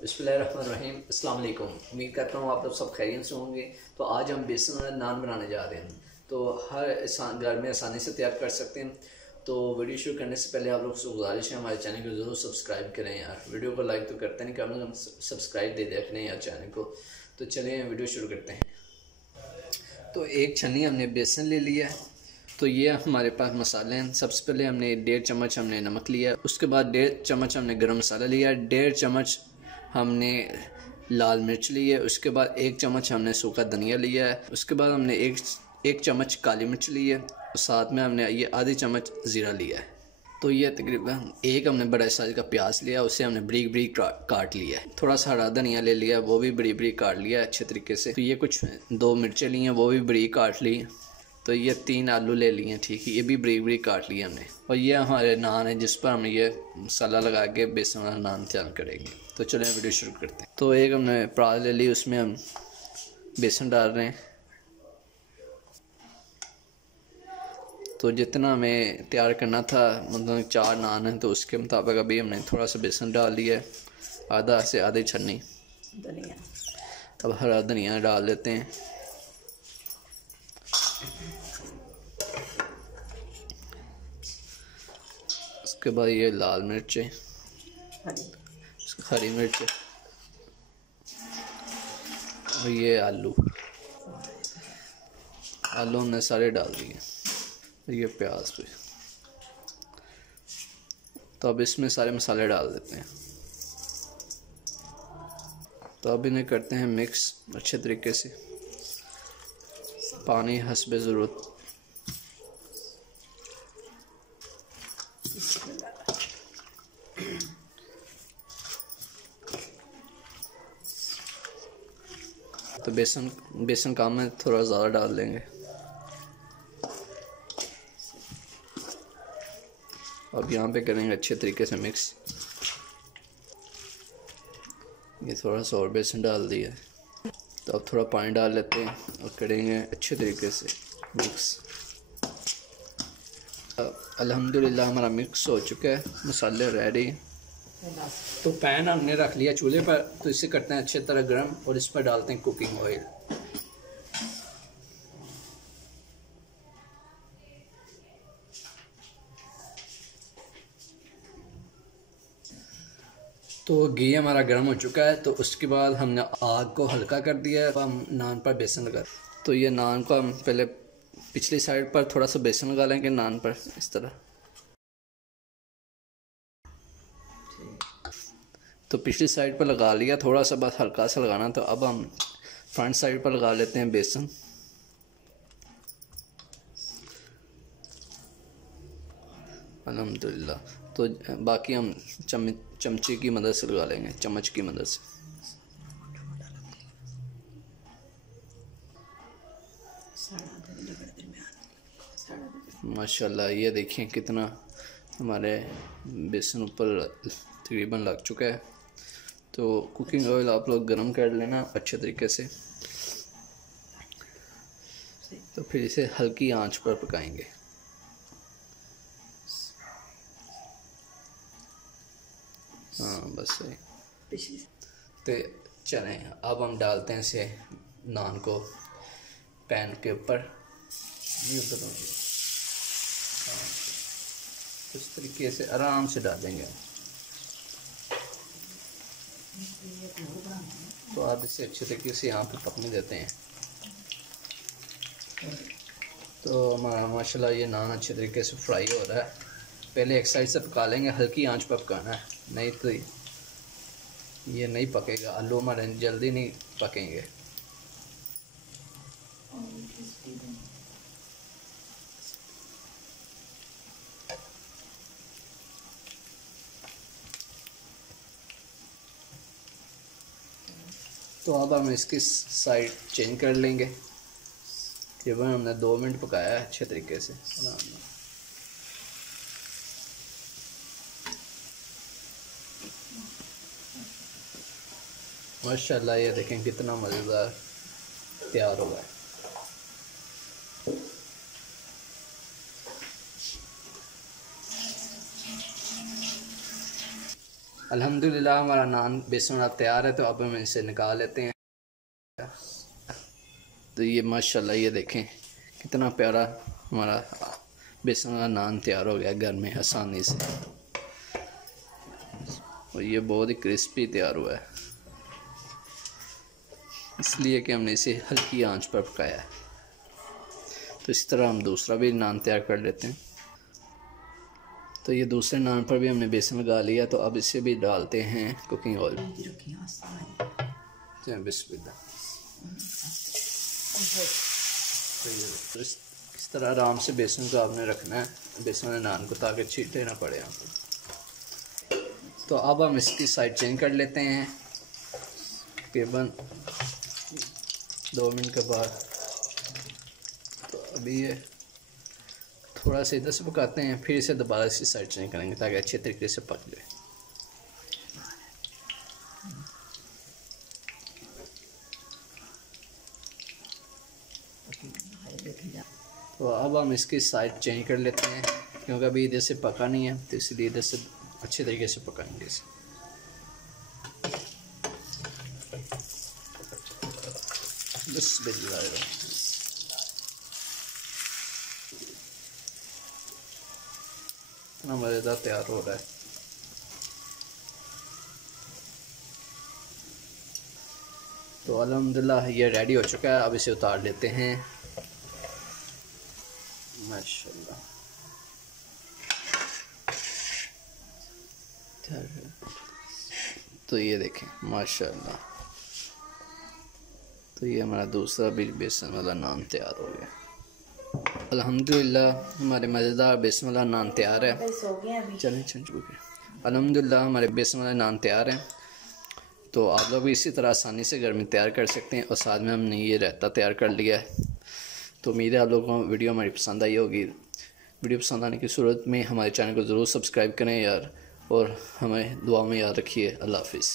बिस्मिल्लाहिर्रहमानिर्रहीम। अस्सलाम वालेकुम। उम्मीद करता हूँ आप लोग सब खैरियत से होंगे। तो आज हम बेसन वाला नान बनाने जा रहे हैं। तो हर घर में आसानी से तैयार कर सकते हैं। तो वीडियो शुरू करने से पहले आप लोग से गुजारिश है हमारे चैनल को ज़रूर सब्सक्राइब करें यार। वीडियो को लाइक तो करते नहीं, कम से कम सब्सक्राइब दे दें अपने यार चैनल को। तो चलिए वीडियो शुरू करते हैं। तो एक छन्नी हमने बेसन ले लिया है। तो ये हमारे पास मसाले हैं। सबसे पहले हमने 1.5 चम्मच हमने नमक लिया, उसके बाद 1.5 चम्मच हमने गरम मसाला लिया, 1.5 चम्मच हमने लाल मिर्च ली है, उसके बाद 1 चम्मच हमने सूखा धनिया लिया है, उसके बाद हमने एक चम्मच काली मिर्च ली है और साथ में हमने ये आधी चम्मच ज़ीरा लिया है। तो ये तकरीबन एक हमने बड़ा साइज़ का प्याज लिया, उसे हमने बरीक बरीक काट लिया है। थोड़ा सा हरा धनिया ले लिया, वो भी बरीक बरीक काट लिया अच्छे तरीके से। तो ये कुछ 2 मिर्चें ली हैं, वो भी बरीक काट ली। तो ये 3 आलू ले लिए, ठीक है, ये भी बरीक बरीक काट लिया हमने। और ये हमारे नान है जिस पर हम ये मसाला लगा के बेसन वाला नान तैयार करेंगे। तो चलिए वीडियो शुरू करते हैं। तो एक हमने परात ले ली, उसमें हम बेसन डाल रहे हैं। तो जितना हमें तैयार करना था, मतलब 4 नान है, तो उसके मुताबिक अभी हमने थोड़ा सा बेसन डाल दिया है, आधा से आधी छन्नी धनिया। अब हरा धनिया डाल देते हैं। उसके बाद ये लाल मिर्चें, हरी मिर्च और ये आलू हमने सारे डाल दिए। ये प्याज भी। तो अब इसमें सारे मसाले डाल देते हैं। तो अब इन्हें करते हैं मिक्स अच्छे तरीके से, पानी हस्बे ज़रूरत। तो बेसन काम में थोड़ा ज़्यादा डाल लेंगे। अब यहाँ पे करेंगे अच्छे तरीके से मिक्स। ये थोड़ा सा और बेसन डाल दिया, तो अब थोड़ा पानी डाल लेते हैं और करेंगे अच्छे तरीके से मिक्स। अल्हम्दुलिल्लाह हमारा मिक्स हो चुका है, मसाले रेडी। तो पैन हमने रख लिया चूल्हे पर, तो इसे करते हैं अच्छी तरह गर्म और इस पर डालते हैं कुकिंग ऑयल। तो घी हमारा गर्म हो चुका है, तो उसके बाद हमने आग को हल्का कर दिया है। हम नान पर बेसन लगा, तो ये नान को हम पहले पिछली साइड पर थोड़ा सा बेसन लगा लेंगे नान पर इस तरह। तो पिछली साइड पर लगा लिया, थोड़ा सा बस हल्का सा लगाना। तो अब हम फ्रंट साइड पर लगा लेते हैं बेसन। अल्हम्दुलिल्लाह। तो बाकी हम चमचे की मदद से लगा लेंगे, चम्मच की मदद से। माशाल्लाह, ये देखिए कितना हमारे बेसन ऊपर तकरीबन लग चुका है। तो कुकिंग ऑयल आप लोग गरम कर लेना अच्छे तरीके से। तो फिर इसे हल्की आंच पर पकाएंगे। हाँ बस सही। तो चलें, अब हम डालते हैं इसे नान को पैन के ऊपर। इस तरीके से आराम से डालेंगे। तो आप इसे अच्छे तरीके से यहाँ पे पकने देते हैं। तो हमारा माशाल्लाह ये नान अच्छे तरीके से फ्राई हो रहा है। पहले एक साइड से पका लेंगे, हल्की आंच पर पकाना है, नहीं तो ये नहीं पकेगा। आलू हमारे जल्दी नहीं पकेंगे। तो अब हम इसकी साइड चेंज कर लेंगे। तकरीबन हमने 2 मिनट पकाया है अच्छे तरीके से। माशाल्लाह, ये देखें कितना मज़ेदार तैयार हुआ है। अल्हम्दुलिल्लाह हमारा नान बेसन वाला तैयार है। तो अब हम इसे निकाल लेते हैं। तो ये माशाल्लाह ये देखें कितना प्यारा हमारा बेसन वाला नान तैयार हो गया घर में आसानी से। और ये बहुत ही क्रिस्पी तैयार हुआ है, इसलिए कि हमने इसे हल्की आंच पर पकाया है। तो इस तरह हम दूसरा भी नान तैयार कर लेते हैं। तो ये दूसरे नान पर भी हमने बेसन लगा लिया। तो अब इसे भी डालते हैं कुकिंग ऑयल। बिस्मिल्लाह। तो इस तरह आराम से बेसन को आपने रखना है, बेसन वाले नान को, ताकि छींटे ना पड़े यहाँ पर। तो अब हम इसकी साइड चेंज कर लेते हैं तकरीबन 2 मिनट के बाद। तो अभी ये थोड़ा सा इधर से पकाते हैं, फिर इसे दोबारा इसकी साइड चेंज करेंगे ताकि अच्छे तरीके से पक जाए। तो अब हम इसकी साइड चेंज कर लेते हैं, क्योंकि अभी इधर से पका नहीं है, तो इसलिए इधर से अच्छे तरीके से पकाएंगे इसे। बिस्मिल्लाह। इतना मज़ेदार तैयार हो रहा है। तो अल्हम्दुलिल्लाह ये रेडी हो चुका है। अब इसे उतार लेते हैं। माशाल्लाह। तो ये देखें माशाल्लाह। तो ये हमारा दूसरा भी बेसन वाला नान तैयार हो गया। अल्हम्दुलिल्लाह हमारे मज़ेदार बेसन वाला नान तैयार है। चलें अल्हम्दुलिल्लाह हमारे बेसन वाला नान तैयार है। तो आप लोग भी इसी तरह आसानी से घर में तैयार कर सकते हैं। और साथ में हमने ये रायता तैयार कर लिया है। तो उम्मीद है आप लोगों को वीडियो हमारी पसंद आई होगी। वीडियो पसंद आने की सूरत में हमारे चैनल को ज़रूर सब्सक्राइब करें यार, और हमें दुआ में याद रखिए। अल्लाह हाफिज़।